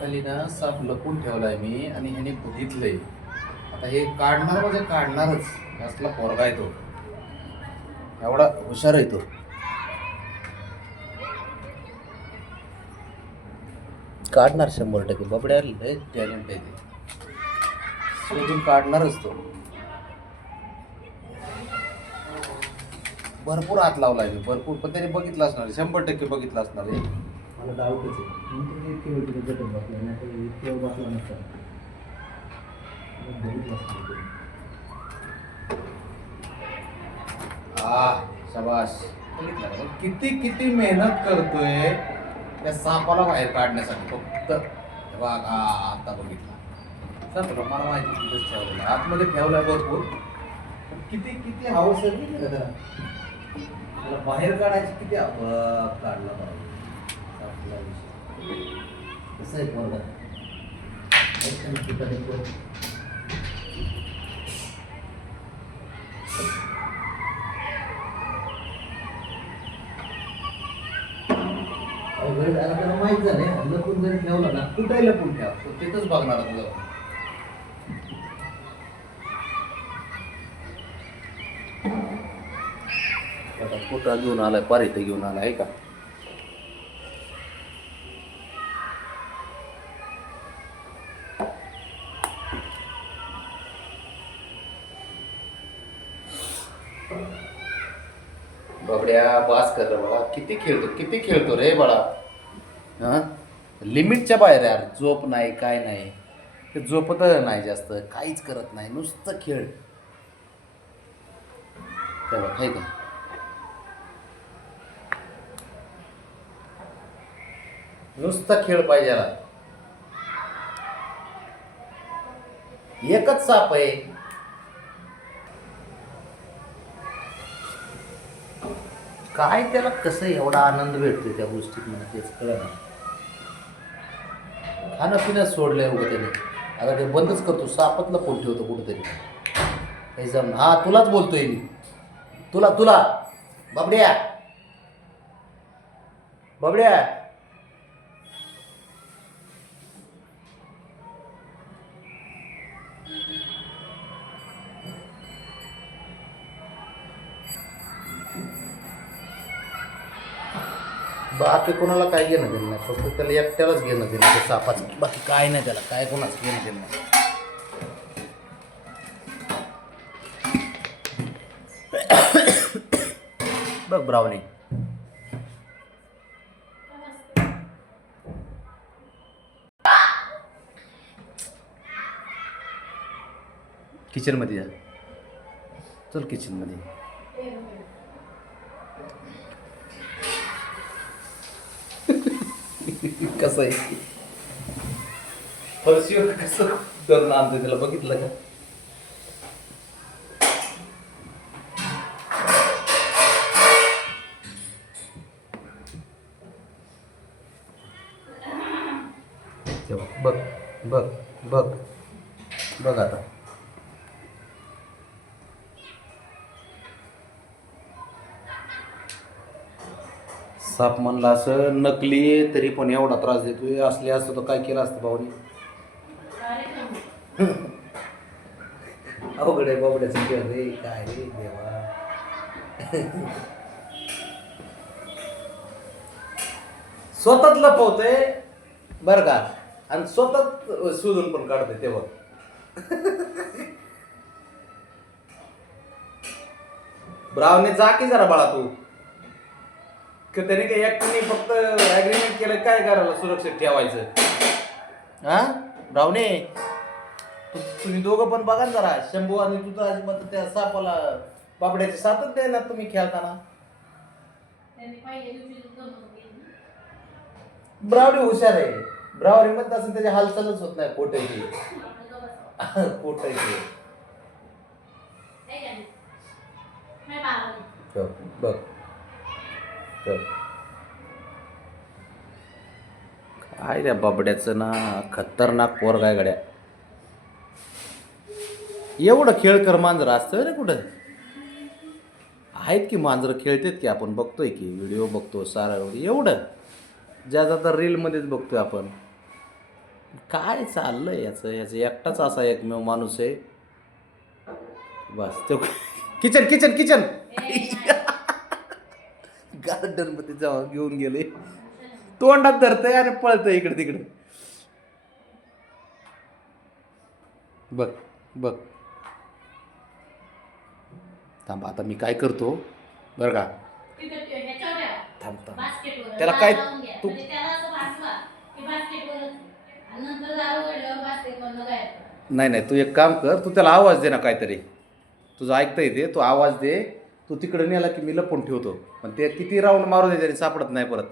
खाली ना साप लपून ठेवलाय मी आणि ह्याने बघितलंय. आता हे काढणार म्हणजे काढणारच. असला पोरगा आहे तो, एवढा हुशार आहे तो. काढणार 100%. बबड्या लय टॅलेंट आहे ते, शोधून काढणारच तो. भरपूर हात लावलाय मी, भरपूर. पण त्याने बघितलं असणार, 100% बघितलं असणार आहे. मला डाऊटच आहे. इतके वेळ गटत बसला नाही तर इतके वेळ बसला नसता. शाबास. बघितलं किती किती मेहनत करतोय त्या सापाला बाहेर काढण्यासाठी. फक्त आता बघितलं सर, मला माहिती तिथेच ठेवलेलं, आतमध्ये ठेवलाय भरपूर. पण किती किती हवस आहे त्याला बाहेर काढायची. किती काढला पाहिजे कसं आहे पोरगा त्याला माहित झालंय. लपून जरी ठेवला ना, कुठे लपून ठेवा तो तिथंच बघणार तुझं. आता कुठं घेऊन आलाय, पार इथे घेऊन आलाय आहे का. बबड्या बास कर रे बाळा. किती खेळतो रे बाळा. हा, लिमिटच्या बाहेर यार. झोप नाही, काय नाही, ते झोपत नाही जास्त, काहीच करत नाही, नुसतं खेळ. तेव्हा काय का नुसतं खेळ पाहिजे याला. एकच साप आहे. काय त्याला कसं एवढा आनंद भेटतोय त्या गोष्टीत, मला तेच कळलं ना. खाणं पिणं सोडलंय उभं त्याने. आता ते बंदच करतो, सापातला फोन ठेवतो कुठेतरी. काही जम. हा, तुलाच बोलतोय मी. तुला बबड्या बबड्या. बाकी कोणाला काय घेणं देणं नाही, फक्त त्याला एकट्यालाच घेणं देणं त्या सापाचं. बाकी काय नाही त्याला, काय कोणाचं घेणं देणं नाही. बघ ब्राउनी. किचनमध्ये जा, चल किचनमध्ये. कसं आहे फरशीवर कसं धरून आणतोय त्याला, बघितलं का. बघ बघ बघ बघ आता. साप म्हणला असं नकली आहे तरी पण एवढा त्रास देतोय. असले असतं तर काय केलं असतं भाऊनी. अवघड आहे बाबड्याचं खेळ रे. काय रे देवा. स्वतःच लपवतोय बरं का, आणि स्वतःच शोधून पण काढतोय तेव्हा. ब्रावने जा की जरा बाळा तू. त्याने काही एकट्याने फक्त ऍग्रीमेंट केलं काय करायला सुरक्षित ठेवायचं. हा ब्रावने, तुम्ही दोघं पण बघा जरा. शंभू आणि तुझं अजिबात त्या सापाला बाबड्याचे साथच देणार तुम्ही खेळताना. ब्रावडी हुशार आहे. ब्रावडी मध्ये असं त्याची हालचालच होत नाही. पोट आहे पोट आहे. बघ चल. काय त्या बाबड्याचं ना खतरनाक पोरगा आहे गड्या. एवढं खेळ कर मांजर असतं रे कुठं. आहेत की मांजरं खेळतात की, आपण बघतोय की व्हिडिओ बघतो सारा एवढं ज्यादा तर रीलमध्येच बघतोय आपण. काय चाललंय याचं एकटाच असा एकमेव माणूस आहे बस तो. किचन किचन किचन गार्डन मध्ये जेव्हा घेऊन गेले तोंडात धरतंय आणि पळतंय इकडे तिकडे. बघ बघ थांब आता मी काय करतो बरं का. थांब थांब त्याला काय तू नाही नाही तू एक काम कर, तू त्याला आवाज दे ना काहीतरी. तुझं ऐकता येते, तू आवाज दे. तू तिकडे नेला की मी लपून ठेवतो. पण ते किती राऊंड मारू दे तरी सापडत नाही परत.